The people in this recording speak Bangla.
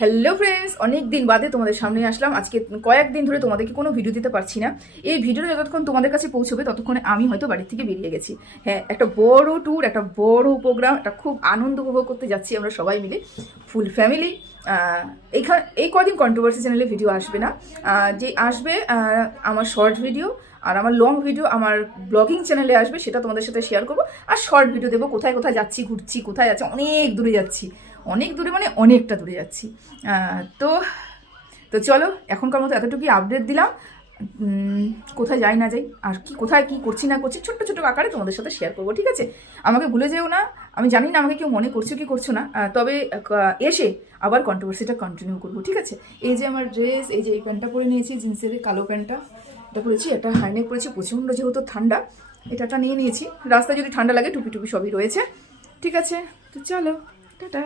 হ্যালো ফ্রেন্ডস, অনেক দিন বাদে তোমাদের সামনে আসলাম। আজকে কয়েকদিন ধরে তোমাদেরকে কোনো ভিডিও দিতে পারছি না। এই ভিডিওটা যতক্ষণ তোমাদের কাছে পৌঁছবে ততক্ষণে আমি হয়তো বাড়ি থেকে বেরিয়ে গেছি। হ্যাঁ, একটা বড় ট্যুর, একটা বড় প্রোগ্রাম, একটা খুব আনন্দ উপভোগ করতে যাচ্ছি আমরা সবাই মিলে, ফুল ফ্যামিলি। এই কদিন কন্ট্রোভার্সি চ্যানেলে ভিডিও আসবে না, যে আসবে আমার শর্ট ভিডিও আর আমার লং ভিডিও আমার ব্লগিং চ্যানেলে আসবে, সেটা তোমাদের সাথে শেয়ার করবো। আর শর্ট ভিডিও দেবো, কোথায় কোথায় যাচ্ছি, ঘুরছি, কোথায় যাচ্ছি, অনেক দূরে যাচ্ছি, অনেক দূরে মানে অনেকটা দূরে যাচ্ছি। তো তো চলো, এখনকার মতো এতটুকুই আপডেট দিলাম। কোথায় যাই না যাই আর কি, কোথায় কি করছি না করছি, ছোট্ট ছোট্ট আকারে তোমাদের সাথে শেয়ার করবো, ঠিক আছে? আমাকে ভুলে যেও না। আমি জানি না আমাকে কেউ মনে করছো কি করছো না, তবে এসে আবার কন্ট্রোভার্সিটা কন্টিনিউ করবো, ঠিক আছে? এই যে আমার ড্রেস, এই যে এই প্যান্টটা পরে নিয়েছি, জিন্সের কালো প্যান্টটা, এটা পরেছি, একটা হাইনেক পরেছি, প্রচণ্ড যেহেতু ঠান্ডা এটা নিয়ে নিয়েছি। রাস্তায় যদি ঠান্ডা লাগে টুপি টুপি সবই রয়েছে, ঠিক আছে? তো চলো, টাটা।